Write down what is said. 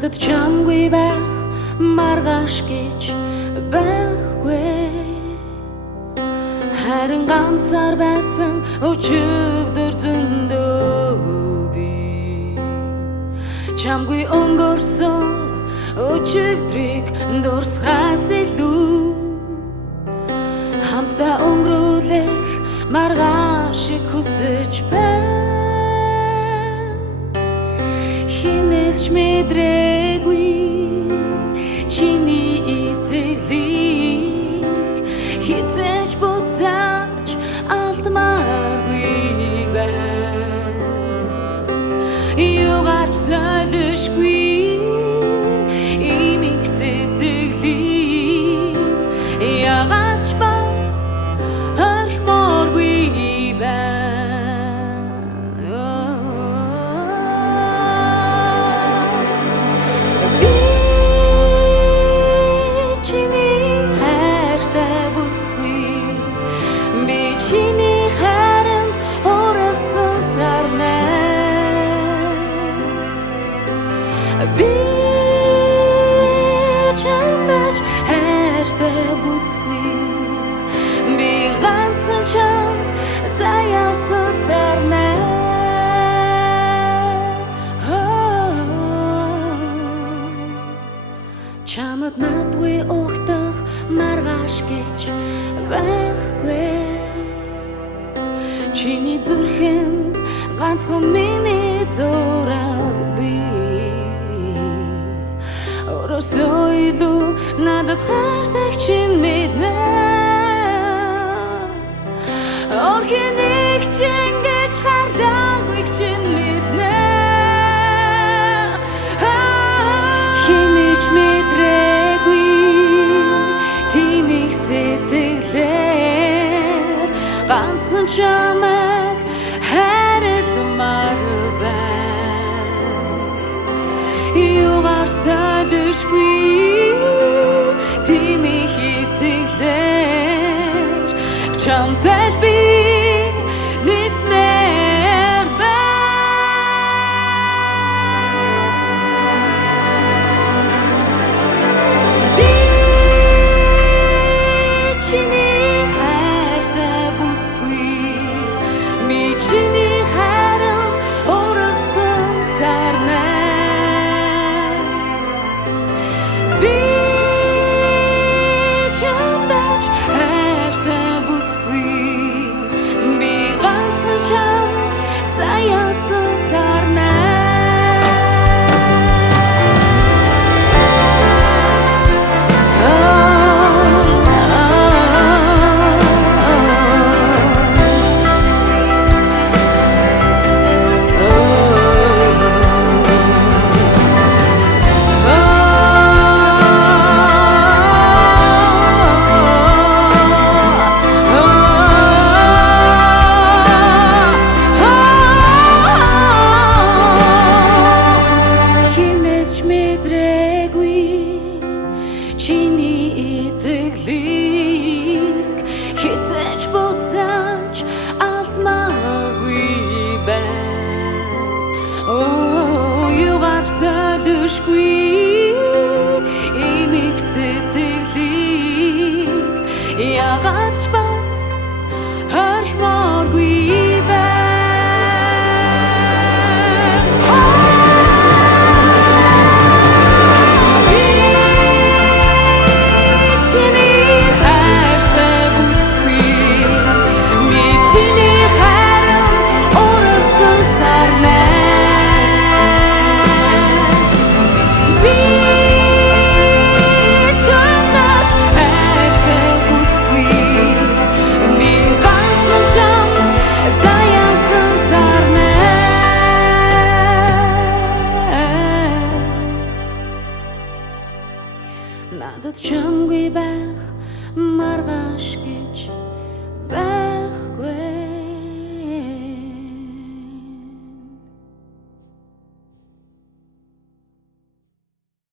надад чамгүй байх маргааш гэж байхгүй харин ганцаар байсан өчигдөр зөндөө би чамгүй өнгөрсөн өчигдрийг дурсахаас илүү хамтдаа өнгөрүүлэх маргаашийг хүсэж байна хинээс ч мэдрээгүй чиний итгэлийг хизээж буцааж алдмааргүй байна юугаач солишгүй имийг сэтгэлийг яагаад ч бас орхимооргүй байна Би чамдаж хайртай бүсгүй би ганцхан чамд заяасан сарнай чамд надгүй ухтах маргааш гэж байхгүй чиний зүрхэнд ганцхан миний зураг би Оросойлу надад хайртай чинь мэднэ Орхиныг чинь гэж хардаггүй чинь мэднэ Хинэж мэдрээгүй тимийг сэтгэлээр ганцхан чамайг хайрламар байна You are so the